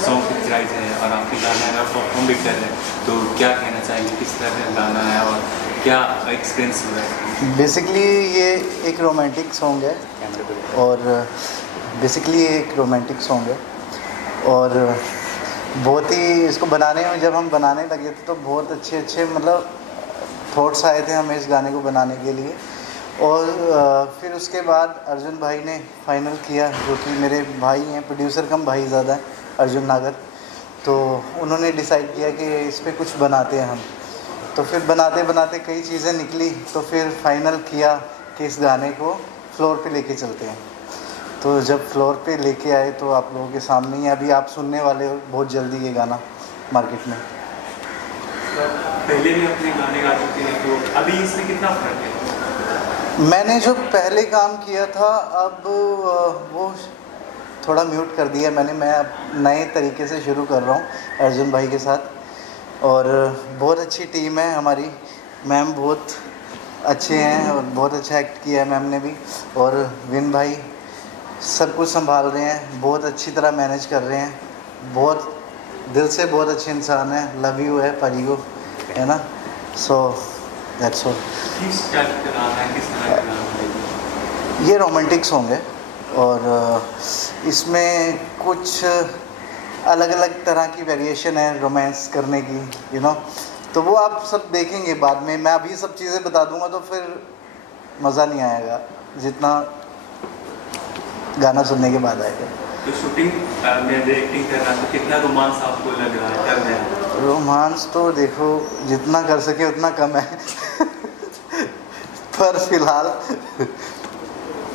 Song picturise है और आपके गाना का परफॉर्म भी कर रहे हैं, तो क्या कहना चाहेंगे, किस तरह का गाना है और क्या एक्सपीरियंस हो रहा है? बेसिकली ये एक रोमांटिक सॉन्ग है और और बहुत ही इसको बनाने में, जब हम बनाने लगे थे तो बहुत अच्छे मतलब थॉट्स आए थे हमें इस गाने को बनाने के लिए। और फिर उसके बाद अर्जुन भाई ने फाइनल किया, जो कि मेरे भाई हैं, प्रोड्यूसर कम भाई ज़्यादा है, अर्जुन नागर। तो उन्होंने डिसाइड किया कि इस पर कुछ बनाते हैं हम। तो फिर बनाते बनाते कई चीज़ें निकली, तो फिर फाइनल किया कि इस गाने को फ्लोर पे लेके चलते हैं। तो जब फ्लोर पे लेके आए तो आप लोगों के सामने ही अभी आप सुनने वाले हो बहुत जल्दी ये गाना मार्केट में। पहले भी अपने गाने गाते थे, तो अभी इसमें कितना फ़र्क है? मैंने जो पहले काम किया था अब वो थोड़ा म्यूट कर दिया मैंने। मैं अब नए तरीके से शुरू कर रहा हूँ अर्जुन भाई के साथ। और बहुत अच्छी टीम है हमारी, मैम बहुत अच्छे हैं और बहुत अच्छा एक्ट किया है मैम ने भी। और विन भाई सब कुछ संभाल रहे हैं, बहुत अच्छी तरह मैनेज कर रहे हैं, बहुत दिल से बहुत अच्छे इंसान है। लव यू है पाजी को, है ना। So that's all. किस टाइप का गाना है, किस तरह का गाना है? ये रोमांटिक सॉन्ग है और इसमें कुछ अलग अलग तरह की वेरिएशन है रोमांस करने की, यू नो। तो वो आप सब देखेंगे बाद में। मैं अभी सब चीज़ें बता दूंगा तो फिर मज़ा नहीं आएगा जितना गाना सुनने के बाद आएगा। तो शूटिंग में डायरेक्टिंग कर रहा है, कितना रोमांस आपको लग रहा है कर रहे हैं? रोमांस तो देखो जितना कर सके उतना कम है पर फिलहाल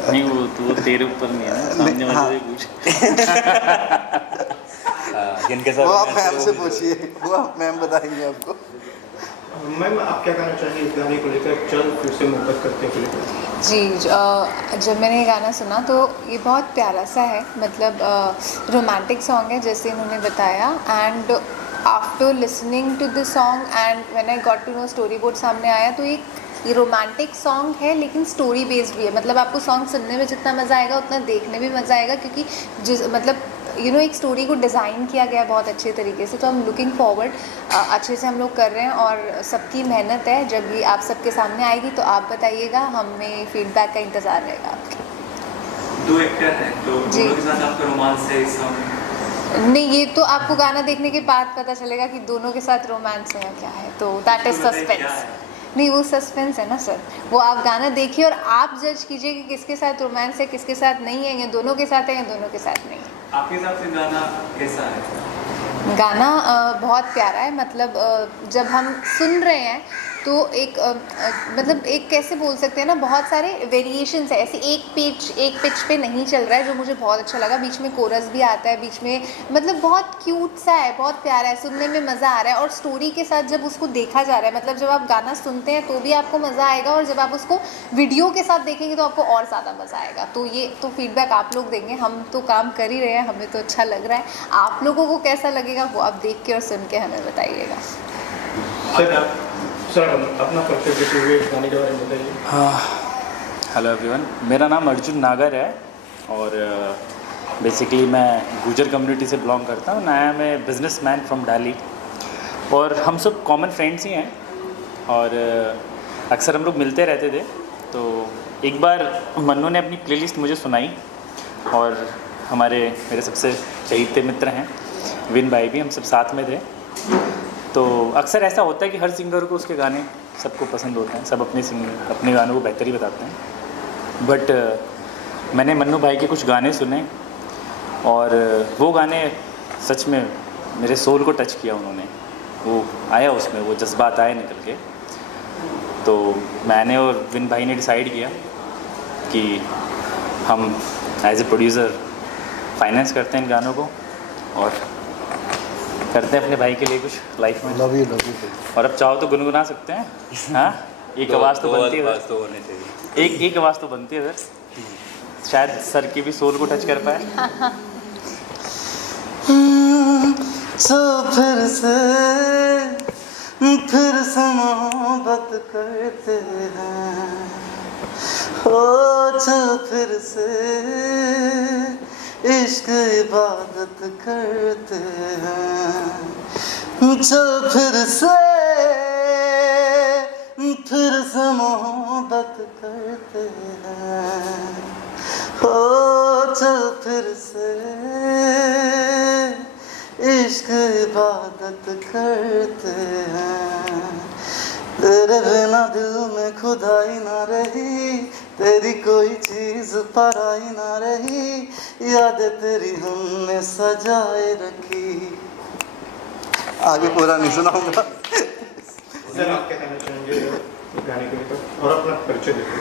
नहीं, वो तो तेरे ऊपर नहीं है ना, सामने वाले से पूछ। जिनके साथ वो आप मैम से पूछिए, वो आप मैम बताएंगे आपको। मैम आप क्या कहना चाहेंगे इस गाने को लेकर, चल फिर से मोहब्बत करते हैं लेकर? जी, जब मैंने ये गाना सुना तो ये बहुत प्यारा सा है, मतलब रोमांटिक सॉन्ग है जैसे इन्होंने बताया। And after listening to the song and when I got to know story board सामने आया, तो ये रोमांटिक सॉन्ग है लेकिन स्टोरी बेस्ड भी है। मतलब आपको सॉन्ग सुनने में जितना मज़ा आएगा उतना देखने में मज़ा आएगा, क्योंकि मतलब एक स्टोरी को डिज़ाइन किया गया बहुत अच्छे तरीके से। तो हम लुकिंग फॉरवर्ड, अच्छे से हम लोग कर रहे हैं और सबकी मेहनत है। जब ये आप सबके सामने आएगी तो आप बताइएगा, हमें फीडबैक का इंतज़ार रहेगा आपके। दो एक्टर हैं तो दोनों के साथ आपका रोमांस है इस सॉन्ग? नहीं, ये तो आपको गाना देखने के बाद पता चलेगा कि दोनों के साथ रोमांस है या क्या है, तो दैट इज़ सस्पेंस। नहीं, वो सस्पेंस है ना सर, वो आप गाना देखिए और आप जज कीजिए कि किसके साथ रोमांस है, किसके साथ नहीं है, या दोनों के साथ है या दोनों के साथ नहीं है। आपके हिसाब से गाना कैसा है? गाना बहुत प्यारा है, मतलब जब हम सुन रहे हैं तो एक मतलब एक कैसे बोल सकते हैं ना, बहुत सारे वेरिएशंस है, ऐसे एक पिच पे नहीं चल रहा है, जो मुझे बहुत अच्छा लगा। बीच में कोरस भी आता है बीच में, मतलब बहुत क्यूट सा है, बहुत प्यारा है, सुनने में मज़ा आ रहा है। और स्टोरी के साथ जब उसको देखा जा रहा है, मतलब जब आप गाना सुनते हैं तो भी आपको मज़ा आएगा, और जब आप उसको वीडियो के साथ देखेंगे तो आपको और ज़्यादा मज़ा आएगा। तो ये तो फीडबैक आप लोग देंगे, हम तो काम कर ही रहे हैं, हमें तो अच्छा लग रहा है। आप लोगों को कैसा लगेगा वो आप देख के और सुन के हमें बताइएगा। सर अपना परिचय देते हुए गाने के बारे में बताइए। हाँ, हेलो एवरीवन, मेरा नाम अर्जुन नागर है और बेसिकली मैं गुजर कम्युनिटी से बिलोंग करता हूँ। I am a businessman from Delhi, और हम सब कॉमन फ्रेंड्स ही हैं और अक्सर हम लोग मिलते रहते थे। तो एक बार मन्नू ने अपनी प्लेलिस्ट मुझे सुनाई, और मेरे सबसे चहेते मित्र हैं विन भाई भी, हम सब साथ में थे। तो अक्सर ऐसा होता है कि हर सिंगर को उसके गाने सबको पसंद होते हैं, सब अपने गानों को बेहतर ही बताते हैं। बट मैंने मन्नू भाई के कुछ गाने सुने, और वो गाने सच में मेरे सोल को टच किया उन्होंने। वो आया उसमें, वो जज्बात आए निकल के। तो मैंने और विन भाई ने डिसाइड किया कि हम एज ए प्रोड्यूसर फाइनेंस करते हैं इन गानों को, और करते हैं अपने भाई के लिए कुछ लाइफ में। Love you. और अब चाहो तो गुनगुना सकते हैं। हाँ, एक आवाज़ तो बनती है, तो होने चाहिए। एक आवाज़ तो बनती है सर, शायद सर की भी सोल को टच कर पाए। तो फिर से मोहब्बत करते हैं, हो तो फिर से इश्क इबादत करते हैं, तो फिर से मोहब्बत करते हैं, हो तो फिर से इश्क इबादत करते हैं। तेरे बिना दिल में खुदाई ना रही, तेरी कोई चीज़ पराई ना रही, यादें तेरी हमने सजाए रखी। आगे पूरा नहीं सुनाऊंगा। सर आप क्या कहना चाहेंगे गाने के लिए, और अपना परिचय देते?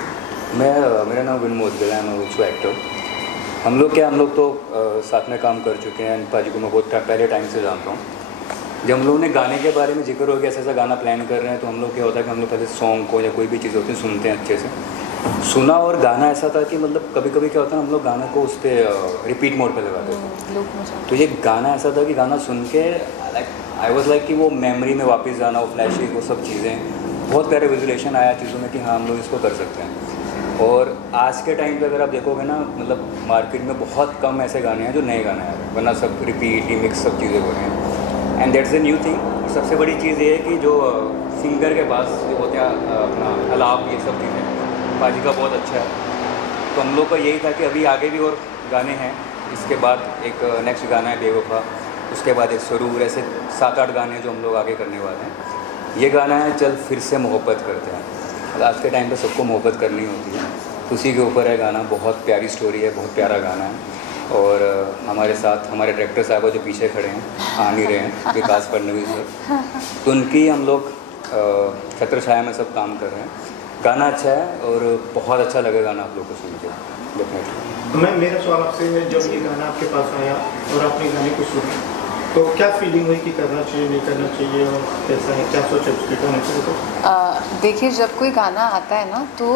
मेरा नाम विन मोदगिल है, मैं ऑल्सो एक्टर। हम लोग तो साथ में काम कर चुके हैं। पाजी को मैं बहुत पहले टाइम से जानता हूँ। जब हम लोगों ने गाने के बारे में जिक्र हो गया, ऐसा गाना प्लान कर रहे हैं, तो हम लोग क्या होता है कि हम लोग पहले सॉन्ग को या कोई भी चीज़ होती है सुनते हैं अच्छे से। सुना, और गाना ऐसा था कि मतलब कभी कभी क्या होता है, हम लोग गाना को उस पर रिपीट मोड पे लगा देते हैं। तो ये गाना ऐसा था कि गाना सुन के आई वॉज लाइक कि वो मेमोरी में वापस जाना, वो फ्लैशेस, वो सब चीज़ें, बहुत प्यारे विजुलेशन आया चीज़ों में कि हाँ हम लोग इसको कर सकते हैं। और आज के टाइम पे अगर आप देखोगे ना, मतलब मार्केट में बहुत कम ऐसे गाने हैं जो नए गाने आ रहे हैं, वरना सब रिपीट रिमिक्स सब चीज़ें हो रही हैं। And that's the new thing. सबसे बड़ी चीज़ ये है कि जो सिंगर के पास जो होते हैं अपना अलाप, ये सब चीज़ें पाजी का बहुत अच्छा है। तो हम लोग का यही था कि अभी आगे भी और गाने हैं, इसके बाद एक नेक्स्ट गाना है बेवफा, उसके बाद एक सरूर, ऐसे 7-8 गाने जो हम लोग आगे करने वाले हैं। ये गाना है चल फिर से मोहब्बत करते हैं। आज के टाइम पे सबको मोहब्बत करनी होती है, तो उसी के ऊपर है गाना। बहुत प्यारी स्टोरी है, बहुत प्यारा गाना है। और हमारे साथ हमारे डायरेक्टर साहब जो पीछे खड़े हैं, आ नहीं रहे हैं, विकास फडणवीस सर, तो उनकी हम लोग छत्र छाया में सब काम कर रहे हैं। गाना अच्छा है और बहुत अच्छा लगेगा गाना आप लोग को सुन के, डेफिनेटली। मैं मेरा सवाल आपसे है, जब ये गाना आपके पास आया और आपने गाने को सुना, तो क्या फीलिंग हुई कि करना चाहिए, नहीं करना चाहिए, और कैसा है, क्या सोचा उसके गाने को? देखिए, जब कोई गाना आता है ना तो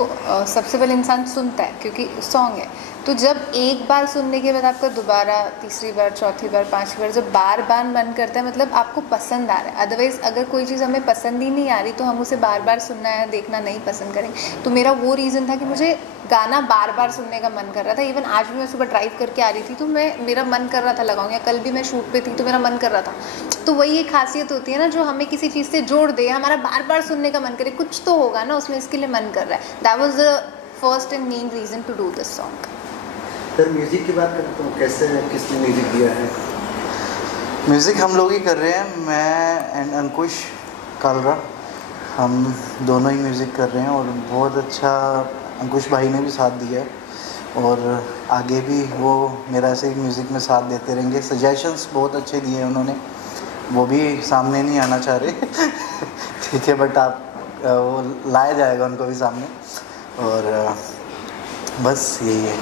सबसे पहले इंसान सुनता है, क्योंकि सॉन्ग है। तो जब एक बार सुनने के बाद आपका दोबारा, तीसरी बार, चौथी बार, पांचवी बार, जब बार बार मन करता है, मतलब आपको पसंद आ रहा है। अदरवाइज़ अगर कोई चीज़ हमें पसंद ही नहीं आ रही तो हम उसे बार बार सुनना है, देखना नहीं पसंद करेंगे। तो मेरा वो रीज़न था कि मुझे गाना बार बार सुनने का मन कर रहा था। इवन आज भी मैं सुबह ड्राइव करके आ रही थी तो मेरा मन कर रहा था लगाऊँ, या कल भी मैं शूट पे थी तो मेरा मन कर रहा था। तो वही एक खासियत होती है ना, जो हमें किसी चीज़ से जोड़ दे, हमारा बार बार सुनने का मन करे, कुछ तो होगा ना उसमें, इसके लिए मन कर रहा है। That was the first and main reason to do this song. Sir music की बात करें तो कैसे, किसने म्यूज़िक दिया है? म्यूज़िक हम लोग ही कर रहे हैं, मैं एंड अंकुश कालरा। हम दोनों ही म्यूज़िक कर रहे हैं और बहुत अच्छा अंकुश भाई ने भी साथ दिया है और आगे भी वो मेरा ऐसे ही म्यूज़िक में साथ देते रहेंगे। सजेशंस बहुत अच्छे दिए उन्होंने, वो भी सामने नहीं आना चाह रहे ठीक है, बट आप वो लाया जाएगा उनको भी सामने और बस यही है।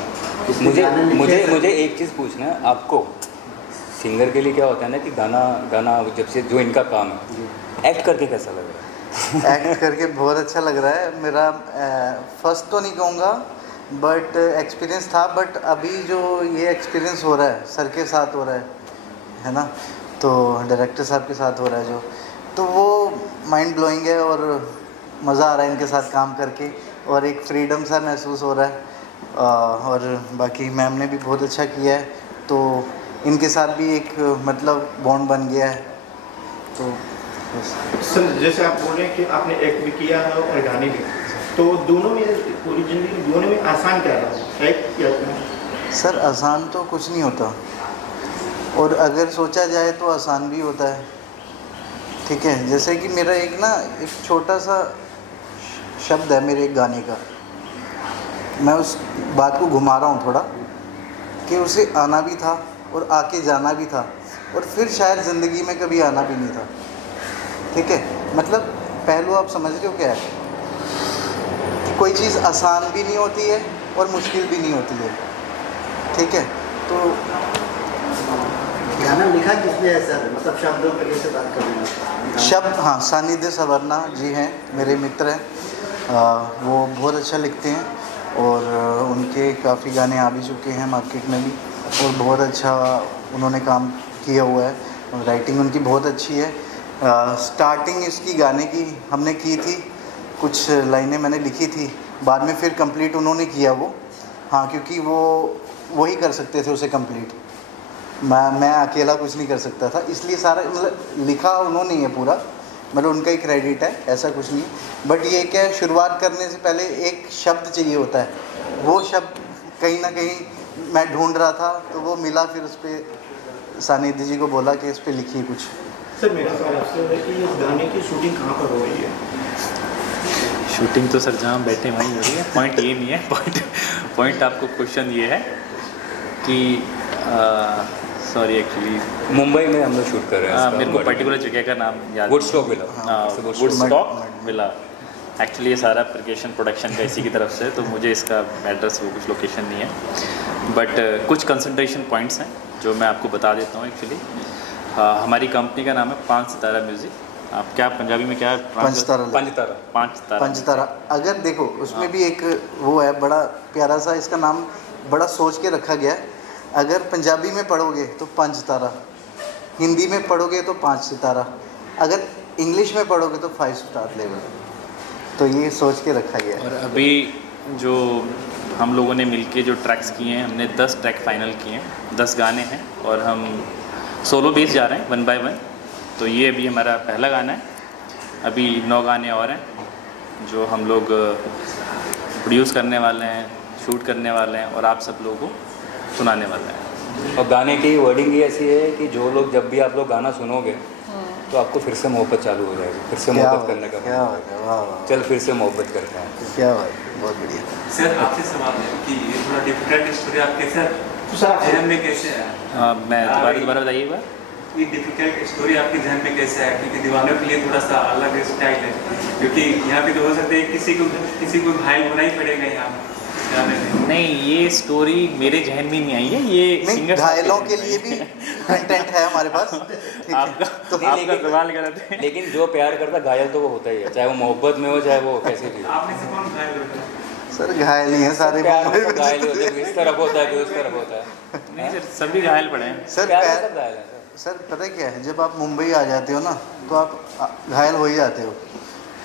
मुझे एक चीज़ पूछना है आपको, सिंगर के लिए क्या होता है ना कि गाना जब से जो इनका काम है, एक्ट करके कैसा लग रहा है? एक्ट करके बहुत अच्छा लग रहा है। मेरा फर्स्ट तो नहीं कहूँगा बट एक्सपीरियंस था, बट अभी जो ये एक्सपीरियंस हो रहा है सर के साथ हो रहा है ना, तो डायरेक्टर साहब के साथ हो रहा है जो, तो वो माइंड ब्लोइंग है और मज़ा आ रहा है इनके साथ काम करके और एक फ्रीडम सा महसूस हो रहा है। और बाकी मैम ने भी बहुत अच्छा किया है, तो इनके साथ भी एक मतलब बॉन्ड बन गया है। तो सर जैसे आप बोल रहे हैं कि आपने एक्ट भी किया है और गाने भी, तो दोनों में पूरी ज़िंदगी दोनों में आसान क्या रहा, एक्ट या गाना? सर आसान तो कुछ नहीं होता और अगर सोचा जाए तो आसान भी होता है, ठीक है। जैसे कि मेरा एक छोटा सा शब्द है मेरे एक गाने का, मैं उस बात को घुमा रहा हूँ थोड़ा कि उसे आना भी था और आके जाना भी था और फिर शायद ज़िंदगी में कभी आना भी नहीं था, ठीक है। मतलब पहलू आप समझ रहे हो क्या है कि कोई चीज़ आसान भी नहीं होती है और मुश्किल भी नहीं होती है, ठीक है। तो गाना लिखा किसने है सर, मतलब शब्दों पे कैसे बात करना? शब्द, हाँ, सानिध्य सवर्णा जी हैं, मेरे मित्र हैं, वो बहुत अच्छा लिखते हैं और उनके काफ़ी गाने आ भी चुके हैं मार्केट में भी और बहुत अच्छा उन्होंने काम किया हुआ है और राइटिंग उनकी बहुत अच्छी है। स्टार्टिंग इसकी गाने की हमने की थी, कुछ लाइनें मैंने लिखी थी, बाद में फिर कंप्लीट उन्होंने किया वो, हाँ, क्योंकि वो वही कर सकते थे उसे कंप्लीट, मैं अकेला कुछ नहीं कर सकता था, इसलिए सारा मतलब लिखा उन्होंने ही है पूरा, मतलब उनका ही क्रेडिट है, ऐसा कुछ नहीं। बट ये क्या है, शुरुआत करने से पहले एक शब्द चाहिए होता है, वो शब्द कहीं ना कहीं मैं ढूंढ रहा था तो वो मिला, फिर उस पर सानिध्य जी को बोला कि इस पर लिखिए कुछ। सर मेरा सवाल आपसे है कि इस गाने की शूटिंग कहाँ पर हो रही है? शूटिंग तो सर जहाँ बैठे वहीं हो रही है, पॉइंट ये नहीं है, पॉइंट आपको क्वेश्चन ये है कि सॉरी एक्चुअली मुंबई में हम लोग शूट कर रहे हैं। मेरे को पर्टिकुलर जगह का नाम याद, Woodstock villa. Woodstock villa, actually ये सारा प्रोडक्शन का इसी की तरफ से, तो मुझे इसका एड्रेस वो कुछ लोकेशन नहीं है, बट कुछ कंसंट्रेशन पॉइंट्स हैं जो मैं आपको बता देता हूँ। एक्चुअली हमारी कंपनी का नाम है 5 सितारा म्यूज़िक। आप क्या पंजाबी में क्या? पंचतारा। अगर देखो उसमें भी एक वो है बड़ा प्यारा सा, इसका नाम बड़ा सोच के रखा गया है। अगर पंजाबी में पढ़ोगे तो 5 तारा, हिंदी में पढ़ोगे तो 5 सितारा, अगर इंग्लिश में पढ़ोगे तो 5 स्टार लेवल, तो ये सोच के रखा गया है। और अभी जो हम लोगों ने मिलके जो ट्रैक्स किए हैं, हमने 10 ट्रैक फाइनल किए हैं, 10 गाने हैं और हम सोलो बेस जा रहे हैं 1 by 1। तो ये अभी हमारा पहला गाना है, अभी 9 गाने और हैं जो हम लोग प्रोड्यूस करने वाले हैं, शूट करने वाले हैं और आप सब लोगों को सुनाने वाले हैं। और गाने की वर्डिंग ही ऐसी है कि जो लोग जब भी आप लोग गाना सुनोगे तो आपको फिर से मोहब्बत चालू हो जाएगी, फिर से मोहब्बत करने का। क्या बात है, वाह वाह, चल फिर से मोहब्बत करते हैं। क्या बात, बहुत बढ़िया। सर आपसे सवाल है कि ये थोड़ा डिफिकल्ट स्टोरी आपके सर जहन में कैसे है? मैं दोबारा बताइएगा। ये डिफिकल्ट स्टोरी आपके जहन में कैसे है? क्योंकि दीवानों के लिए थोड़ा सा अलग स्टाइल है, क्योंकि यहाँ पे तो हो सकता है किसी को घायल होना ही पड़ेगा यहाँ गाने में। नहीं, ये स्टोरी मेरे जहन में नहीं आई है, ये सिंगर घायलों के लिए भी कंटेंट है हमारे पास, ठीक है। आपका तो आपका सवाल गलत है। लेकिन जो प्यार करता घायल तो वो होता ही है, चाहे वो मोहब्बत में हो चाहे वो कैसे भी हो। आपने से कौन घायल होता है? सर घायल ही हैं सारे प्यार मुंबई में में। तो घायल होते हैं, इस तरफ होता है, इस तरफ होता है। नहीं सर, सभी घायल पड़े हैं। सर प्यार में सब घायल है सर। सर पता है क्या है, जब आप मुंबई आ जाते हो ना तो आप घायल हो ही जाते हो,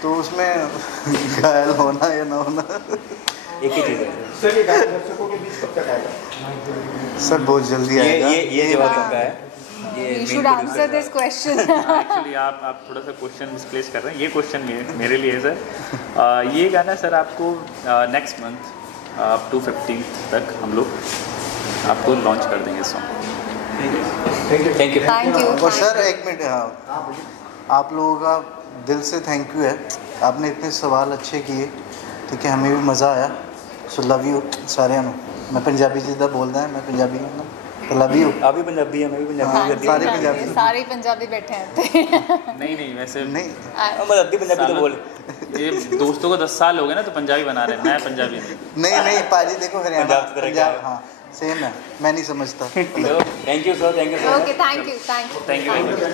तो उसमें घायल होना या ना होना एक ही चीज़ है सर ये गाना दर्शकों के बीच कब तक आएगा? सर बहुत जल्दी आएगा। ये जवाब उनका है। You should answer this question. Actually आप थोड़ा सा क्वेश्चन मिसप्लेस कर रहे हैं, ये क्वेश्चन मेरे लिए है सर। ये गाना सर आपको नेक्स्ट मंथ अप टू 15 तक हम लोग आपको लॉन्च कर देंगे song. Thank you. Thank you. और सर एक मिनट, हाँ, आप लोगों का दिल से थैंक यू है, आपने इतने सवाल अच्छे किए, ठीक है, हमें भी मज़ा आया। सो लव यू सारिਆਂ ਨੂੰ। मैं पंजाबी जिदा बोलदा है, मैं पंजाबी हूँ ना, तो लव यू। आप भी पंजाबी है, मैं भी पंजाबी हाँ, करती सारे हाँ, पंजाबी। सारे पंजाबी बैठे हैं नहीं वैसे नहीं हूँ। मैं अद्धी पंजाबी तो बोल ये दोस्तों को 10 साल हो गए ना, तो पंजाबी बना रहे हैं, मैं पंजाबी नहीं। नहीं पाजी देखो हरियाणा पंजाब की तरह क्या पंजाब, हाँ सेम है, मैं नहीं समझता। Thank you sir, thank you so okay, thank you. Thank you.